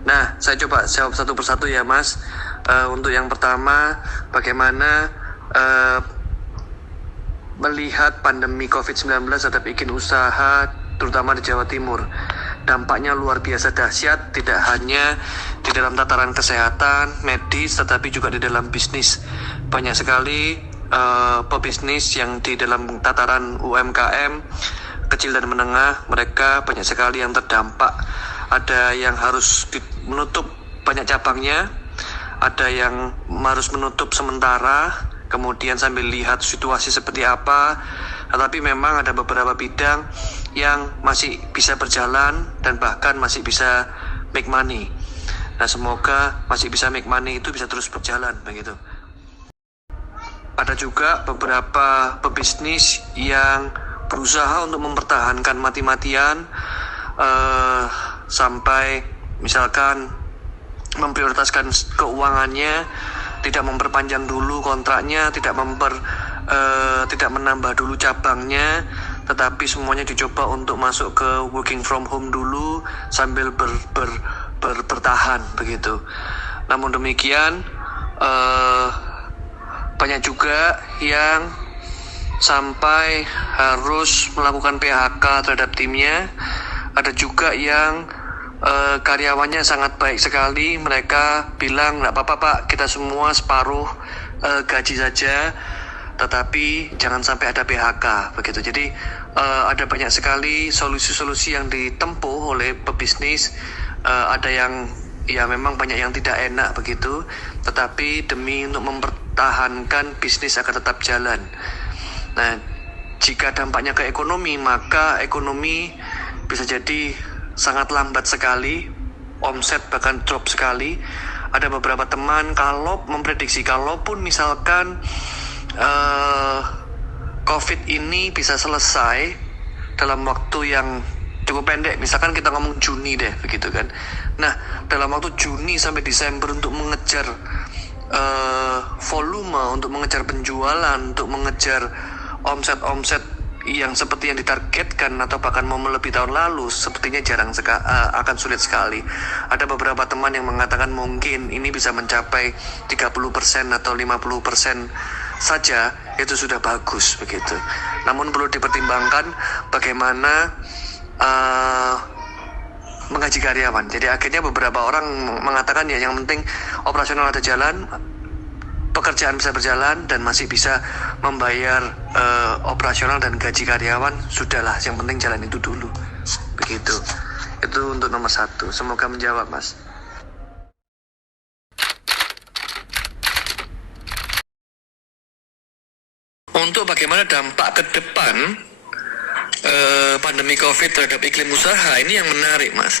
Nah, saya coba jawab satu persatu ya Mas. Untuk yang pertama, bagaimana melihat pandemi COVID-19 terhadap izin usaha terutama di Jawa Timur. Dampaknya luar biasa dahsyat, tidak hanya di dalam tataran kesehatan, medis, tetapi juga di dalam bisnis. Banyak sekali pebisnis yang di dalam tataran UMKM, kecil dan menengah, mereka banyak sekali yang terdampak. Ada yang harus menutup banyak cabangnya, ada yang harus menutup sementara, kemudian sambil lihat situasi seperti apa. Tetapi memang ada beberapa bidang yang masih bisa berjalan dan bahkan masih bisa make money. Nah, semoga masih bisa make money itu bisa terus berjalan begitu. Ada juga beberapa pebisnis yang berusaha untuk mempertahankan mati-matian sampai misalkan memprioritaskan keuangannya, tidak memperpanjang dulu kontraknya, tidak menambah dulu cabangnya, tetapi semuanya dicoba untuk masuk ke working from home dulu sambil bertahan begitu. Namun demikian banyak juga yang sampai harus melakukan PHK terhadap timnya. Ada juga yang karyawannya sangat baik sekali, mereka bilang nggak apa-apa Pak, kita semua separuh gaji saja, tetapi jangan sampai ada PHK begitu. Jadi ada banyak sekali solusi-solusi yang ditempuh oleh pebisnis. Ada yang ya memang banyak yang tidak enak begitu, tetapi demi untuk mempertahankan bisnis akan tetap jalan. Nah, jika dampaknya ke ekonomi, maka ekonomi bisa jadi sangat lambat sekali, omset bahkan drop sekali. Ada beberapa teman kalau memprediksi, kalaupun misalkan COVID ini bisa selesai dalam waktu yang cukup pendek, misalkan kita ngomong Juni deh, begitu kan. Nah, dalam waktu Juni sampai Desember untuk mengejar volume, untuk mengejar penjualan, untuk mengejar omset-omset yang seperti yang ditargetkan atau bahkan mau melebihi tahun lalu, sepertinya akan sulit sekali. Ada beberapa teman yang mengatakan mungkin ini bisa mencapai 30% atau 50% saja, itu sudah bagus begitu. Namun perlu dipertimbangkan bagaimana menggaji karyawan. Jadi akhirnya beberapa orang mengatakan ya yang penting operasional ada jalan, pekerjaan bisa berjalan dan masih bisa membayar operasional dan gaji karyawan, sudahlah, yang penting jalan itu dulu begitu. Itu untuk nomor 1. Semoga menjawab Mas. Untuk bagaimana dampak ke depan pandemi COVID terhadap iklim usaha, ini yang menarik Mas.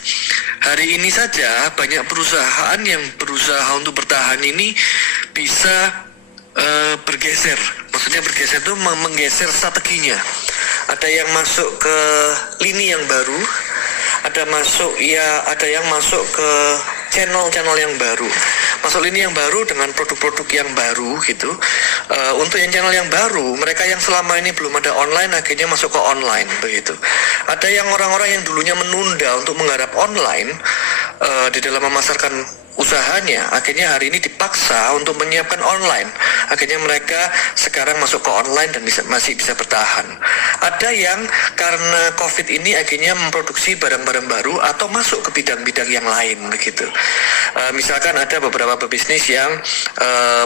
Hari ini saja banyak perusahaan yang berusaha untuk bertahan ini bisa bergeser. Maksudnya bergeser itu menggeser strateginya. Ada yang masuk ke lini yang baru, ada yang masuk ke channel-channel yang baru. Masuk lini yang baru dengan produk-produk yang baru gitu. Untuk yang channel yang baru, mereka yang selama ini belum ada online akhirnya masuk ke online begitu. Ada yang orang-orang yang dulunya menunda untuk menggarap online di dalam memasarkan usahanya, akhirnya hari ini dipaksa untuk menyiapkan online. Akhirnya mereka sekarang masuk ke online dan masih bisa bertahan. Ada yang karena COVID ini akhirnya memproduksi barang-barang baru atau masuk ke bidang-bidang yang lain begitu. Misalkan ada beberapa pebisnis yang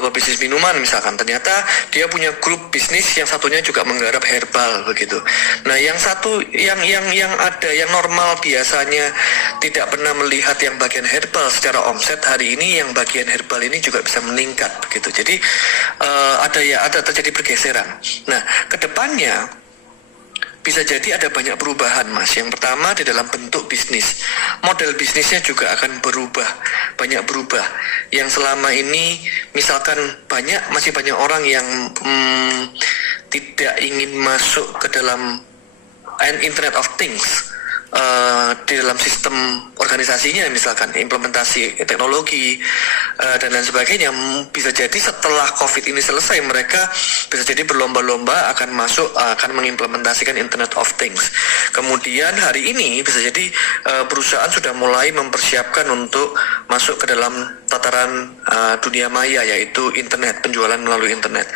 pebisnis minuman misalkan, ternyata dia punya grup bisnis yang satunya juga menggarap herbal begitu. Nah, yang satu yang ada yang normal biasanya tidak pernah melihat yang bagian herbal secara omset, hari ini yang bagian herbal ini juga bisa meningkat begitu. Jadi ada terjadi pergeseran. Nah, kedepannya bisa jadi ada banyak perubahan Mas. Yang pertama di dalam bentuk bisnis, model bisnisnya juga akan banyak berubah. Yang selama ini misalkan masih banyak orang yang tidak ingin masuk ke dalam Internet of Things. di dalam sistem organisasinya, misalkan implementasi teknologi dan lain sebagainya. Bisa jadi setelah COVID ini selesai, mereka bisa jadi berlomba-lomba akan mengimplementasikan Internet of Things. Kemudian hari ini bisa jadi perusahaan sudah mulai mempersiapkan untuk masuk ke dalam tataran dunia maya, yaitu internet, penjualan melalui internet.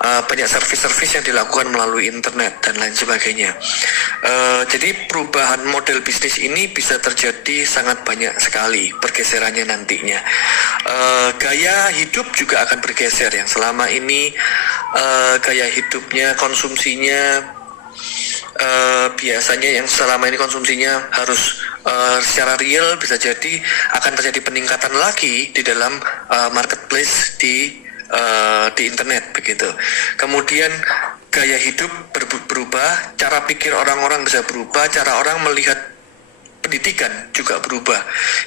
Banyak servis-servis yang dilakukan melalui internet dan lain sebagainya. Jadi perubahan model bisnis ini bisa terjadi sangat banyak sekali pergeserannya nantinya. Gaya hidup juga akan bergeser. Yang selama ini gaya hidupnya, konsumsinya biasanya yang selama ini konsumsinya harus secara real, bisa jadi akan terjadi peningkatan lagi di dalam marketplace di internet begitu. Kemudian gaya hidup berubah, cara pikir orang-orang bisa berubah, cara orang melihat pendidikan juga berubah.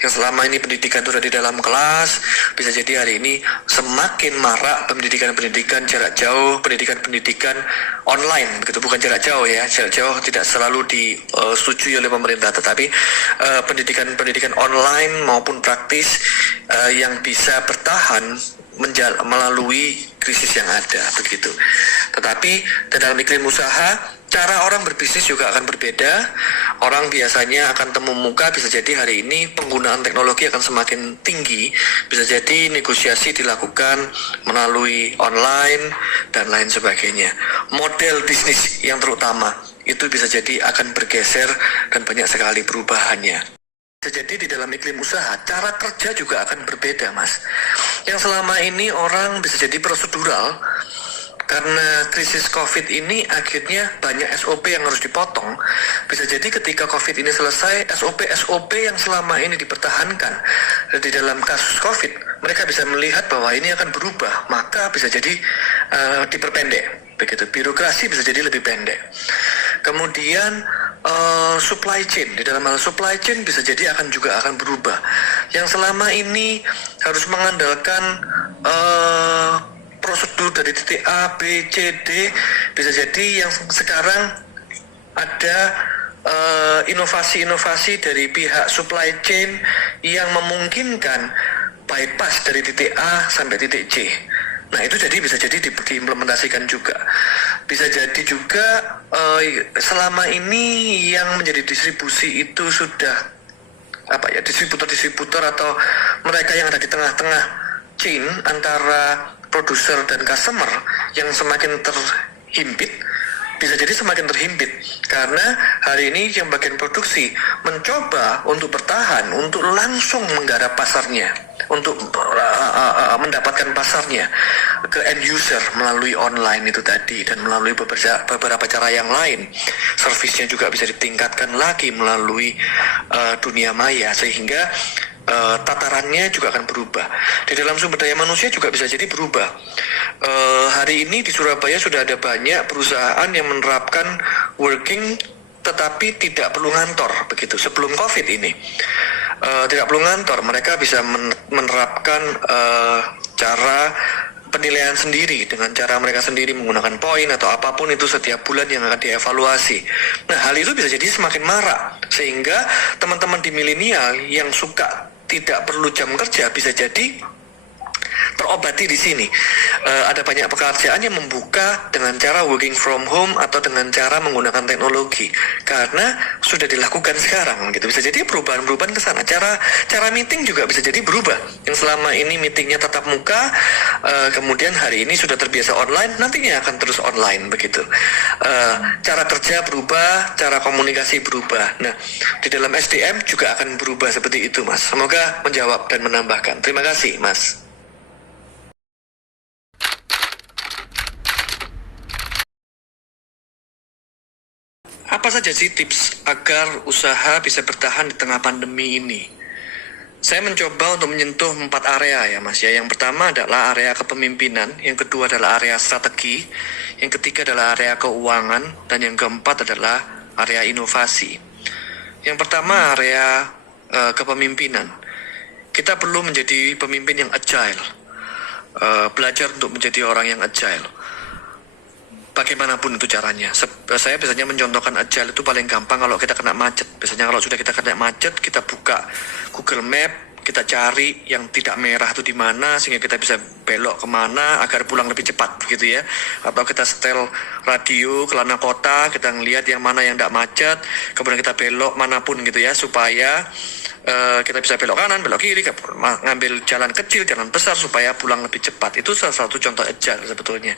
Yang selama ini pendidikan itu ada di dalam kelas, bisa jadi hari ini semakin marak pendidikan jarak jauh, pendidikan online begitu. Bukan jarak jauh ya, jarak jauh tidak selalu disetujui oleh pemerintah, tetapi pendidikan online maupun praktis yang bisa bertahan melalui krisis yang ada begitu. Tetapi dalam iklim usaha, cara orang berbisnis juga akan berbeda. Orang biasanya akan temu muka, bisa jadi hari ini penggunaan teknologi akan semakin tinggi, bisa jadi negosiasi dilakukan melalui online dan lain sebagainya. Model bisnis yang terutama itu bisa jadi akan bergeser dan banyak sekali perubahannya. Bisa jadi di dalam iklim usaha, cara kerja juga akan berbeda, Mas. Yang selama ini orang bisa jadi prosedural, karena krisis COVID ini akhirnya banyak SOP yang harus dipotong. Bisa jadi ketika COVID ini selesai, SOP yang selama ini dipertahankan di dalam kasus COVID, mereka bisa melihat bahwa ini akan berubah, maka bisa jadi diperpendek. Begitu, birokrasi bisa jadi lebih pendek. Kemudian supply chain, di dalam hal supply chain bisa jadi juga akan berubah. Yang selama ini harus mengandalkan prosedur dari titik A, B, C, D, bisa jadi yang sekarang ada inovasi-inovasi dari pihak supply chain yang memungkinkan bypass dari titik A sampai titik C. Nah itu bisa jadi diimplementasikan juga. Bisa jadi juga selama ini yang menjadi distribusi itu sudah distributor atau mereka yang ada di tengah-tengah chain antara produser dan customer yang semakin terhimpit, bisa jadi semakin terhimpit karena hari ini yang bagian produksi mencoba untuk bertahan, untuk langsung menggarap pasarnya, untuk mendapatkan pasarnya ke end user melalui online itu tadi dan melalui beberapa cara yang lain. Servisnya juga bisa ditingkatkan lagi melalui dunia maya sehingga tatarannya juga akan berubah. Di dalam sumber daya manusia juga bisa jadi berubah. Hari ini di Surabaya sudah ada banyak perusahaan yang menerapkan working tetapi tidak perlu ngantor begitu. Sebelum COVID ini tidak perlu ngantor, mereka bisa menerapkan cara penilaian sendiri dengan cara mereka sendiri menggunakan poin atau apapun itu setiap bulan yang akan dievaluasi. Nah hal itu bisa jadi semakin marak sehingga teman-teman di milenial yang suka tidak perlu jam kerja bisa jadi terobati di sini. Ada banyak pekerjaan yang membuka dengan cara working from home atau dengan cara menggunakan teknologi karena sudah dilakukan sekarang gitu. Bisa jadi perubahan-perubahan ke sana. Cara meeting juga bisa jadi berubah. Yang selama ini meetingnya tatap muka, kemudian hari ini sudah terbiasa online, nantinya akan terus online begitu. Cara kerja berubah, cara komunikasi berubah. Nah, di dalam SDM juga akan berubah seperti itu, Mas. Semoga menjawab dan menambahkan. Terima kasih, Mas. Apa saja sih tips agar usaha bisa bertahan di tengah pandemi ini? Saya mencoba untuk menyentuh 4 area ya Mas ya. Yang pertama adalah area kepemimpinan, yang kedua adalah area strategi, yang ketiga adalah area keuangan, dan yang keempat adalah area inovasi. Yang pertama area kepemimpinan. Kita perlu menjadi pemimpin yang agile, belajar untuk menjadi orang yang agile. bagaimanapun itu caranya. Saya biasanya mencontohkan agile itu paling gampang kalau kita kena macet. Biasanya kalau sudah kita kena macet, kita buka Google Map, kita cari yang tidak merah itu di mana sehingga kita bisa belok kemana agar pulang lebih cepat gitu ya. Atau kita setel radio ke lana kota, kita ngelihat yang mana yang tidak macet, kemudian kita belok manapun gitu ya, supaya kita bisa belok kanan, belok kiri, ngambil jalan kecil, jalan besar supaya pulang lebih cepat. Itu salah satu contoh agile sebetulnya.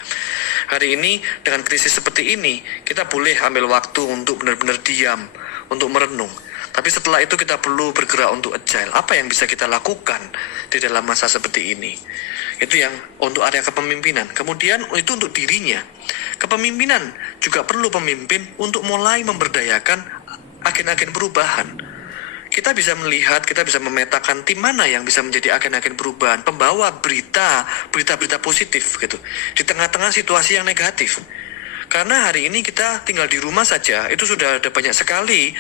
Hari ini dengan krisis seperti ini, kita boleh ambil waktu untuk benar-benar diam, untuk merenung. Tapi setelah itu kita perlu bergerak untuk agile. Apa yang bisa kita lakukan di dalam masa seperti ini? Itu yang untuk area kepemimpinan. Kemudian itu untuk dirinya. Kepemimpinan juga perlu pemimpin untuk mulai memberdayakan agen-agen perubahan. Kita bisa melihat, kita bisa memetakan tim mana yang bisa menjadi agen-agen perubahan, pembawa berita-berita positif gitu, di tengah-tengah situasi yang negatif. Karena hari ini kita tinggal di rumah saja, itu sudah ada banyak sekali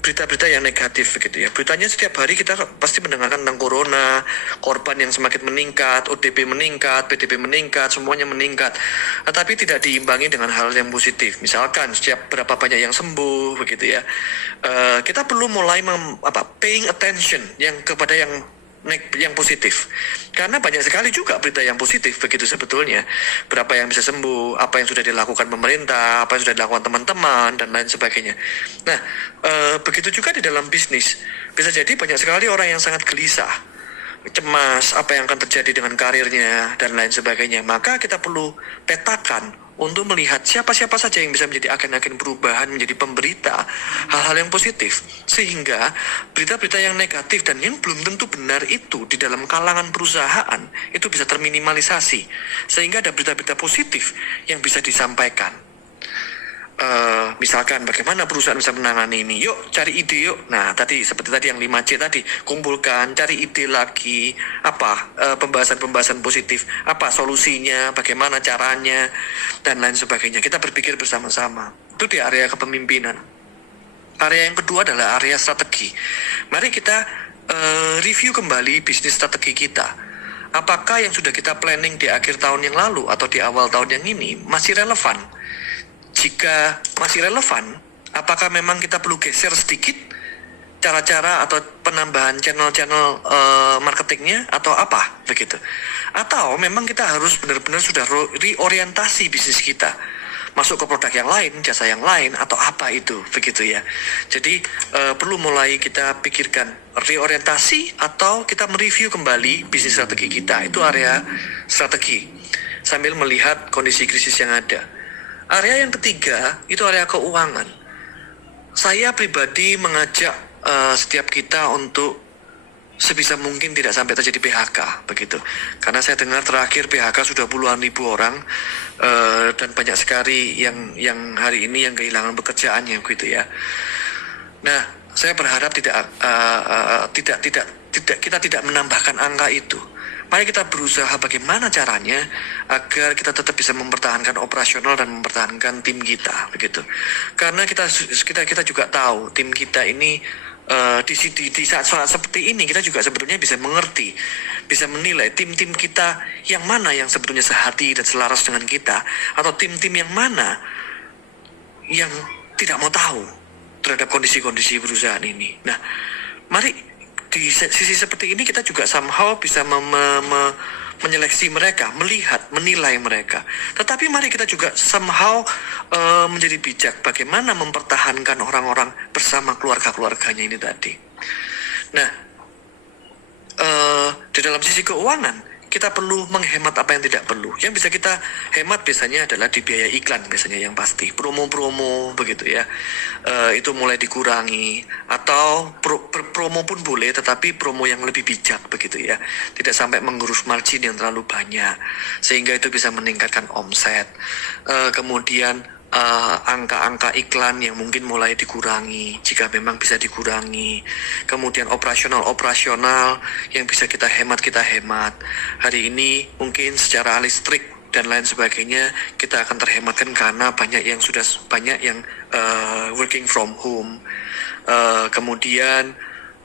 berita-berita yang negatif gitu ya. Beritanya setiap hari kita pasti mendengarkan tentang corona, korban yang semakin meningkat, ODP meningkat, PDP meningkat, semuanya meningkat. Tapi tidak diimbangi dengan hal yang positif. Misalkan setiap berapa banyak yang sembuh begitu ya. Kita perlu mulai paying attention kepada yang positif, karena banyak sekali juga berita yang positif begitu sebetulnya. Berapa yang bisa sembuh, apa yang sudah dilakukan pemerintah, apa yang sudah dilakukan teman-teman dan lain sebagainya. Nah, begitu juga di dalam bisnis. Bisa jadi banyak sekali orang yang sangat gelisah, cemas apa yang akan terjadi dengan karirnya dan lain sebagainya. Maka kita perlu petakan untuk melihat siapa-siapa saja yang bisa menjadi agen-agen perubahan, menjadi pemberita hal-hal yang positif. Sehingga berita-berita yang negatif dan yang belum tentu benar itu di dalam kalangan perusahaan itu bisa terminimalisasi. Sehingga ada berita-berita positif yang bisa disampaikan. Misalkan bagaimana perusahaan bisa menangani ini, yuk cari ide yuk. Nah seperti tadi yang 5C tadi, kumpulkan, cari ide lagi, pembahasan-pembahasan positif, apa solusinya, bagaimana caranya dan lain sebagainya. Kita berpikir bersama-sama. Itu di area kepemimpinan. Area yang kedua adalah area strategi. Mari kita review kembali bisnis strategi kita. Apakah yang sudah kita planning di akhir tahun yang lalu atau di awal tahun yang ini masih relevan? Jika masih relevan, apakah memang kita perlu geser sedikit cara-cara atau penambahan channel-channel marketingnya atau apa begitu? Atau memang kita harus benar-benar sudah reorientasi bisnis kita, masuk ke produk yang lain, jasa yang lain, atau apa itu begitu ya. Jadi perlu mulai kita pikirkan reorientasi atau kita mereview kembali bisnis strategi kita. Itu area strategi sambil melihat kondisi krisis yang ada. Area yang ketiga itu area keuangan. Saya pribadi mengajak setiap kita untuk sebisa mungkin tidak sampai terjadi PHK begitu. Karena saya dengar terakhir PHK sudah puluhan ribu orang dan banyak sekali yang hari ini yang kehilangan pekerjaannya begitu ya. Nah, saya berharap kita tidak menambahkan angka itu. Mari kita berusaha bagaimana caranya agar kita tetap bisa mempertahankan operasional dan mempertahankan tim kita begitu. Karena kita juga tahu tim kita ini di saat seperti ini kita juga sebetulnya bisa mengerti, bisa menilai tim-tim kita yang mana yang sebetulnya sehati dan selaras dengan kita, atau tim-tim yang mana yang tidak mau tahu terhadap kondisi-kondisi perusahaan ini. Nah, mari di sisi seperti ini kita juga somehow bisa menyeleksi mereka, menilai mereka. Tetapi mari kita juga somehow menjadi bijak bagaimana mempertahankan orang-orang bersama keluarga-keluarganya ini tadi. Nah, di dalam sisi keuangan kita perlu menghemat apa yang tidak perlu. Yang bisa kita hemat biasanya adalah di biaya iklan, biasanya yang pasti. Promo-promo begitu ya, itu mulai dikurangi. Atau promo pun boleh, tetapi promo yang lebih bijak begitu ya. Tidak sampai mengurus margin yang terlalu banyak, sehingga itu bisa meningkatkan omset. Kemudian angka-angka iklan yang mungkin mulai dikurangi jika memang bisa dikurangi. Kemudian operasional yang bisa kita hemat. Hari ini mungkin secara listrik dan lain sebagainya kita akan terhematkan karena banyak yang working from home. Kemudian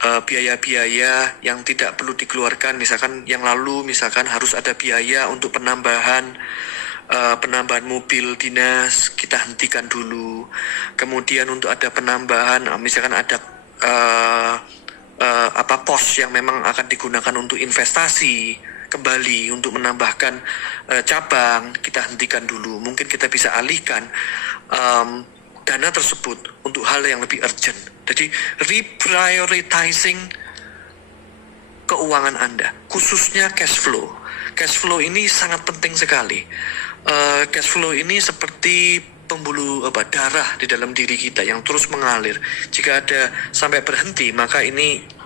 biaya-biaya yang tidak perlu dikeluarkan. Misalkan yang lalu misalkan harus ada biaya untuk penambahan mobil dinas, kita hentikan dulu. Kemudian untuk ada penambahan, misalkan ada pos yang memang akan digunakan untuk investasi kembali untuk menambahkan cabang, kita hentikan dulu. Mungkin kita bisa alihkan dana tersebut untuk hal yang lebih urgent. Jadi reprioritizing keuangan Anda, khususnya cash flow. Cash flow ini sangat penting sekali. Cash flow ini seperti pembuluh darah di dalam diri kita yang terus mengalir. Jika ada sampai berhenti, maka ini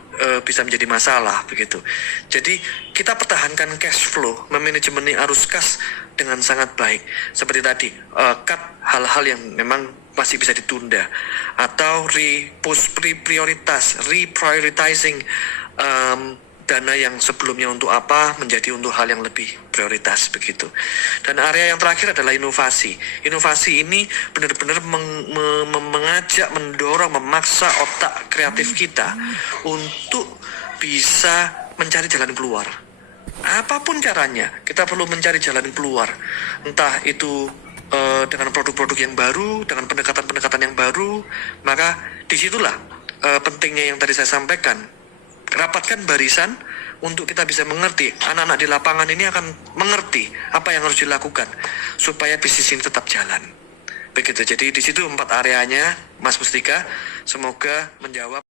bisa menjadi masalah begitu. Jadi kita pertahankan cash flow, memanajemen arus kas dengan sangat baik. Seperti tadi, cut hal-hal yang memang masih bisa ditunda, atau reprioritizing dana yang sebelumnya untuk apa menjadi untuk hal yang lebih prioritas begitu. Dan area yang terakhir adalah inovasi. Inovasi ini benar-benar mengajak, mendorong, memaksa otak kreatif kita untuk bisa mencari jalan keluar. Apapun caranya, kita perlu mencari jalan keluar. Entah itu dengan produk-produk yang baru, dengan pendekatan-pendekatan yang baru, maka disitulah pentingnya yang tadi saya sampaikan. Rapatkan barisan untuk kita bisa mengerti, anak-anak di lapangan ini akan mengerti apa yang harus dilakukan supaya bisnis ini tetap jalan. Begitu. Jadi di situ 4 areanya, Mas Mustika. Semoga menjawab.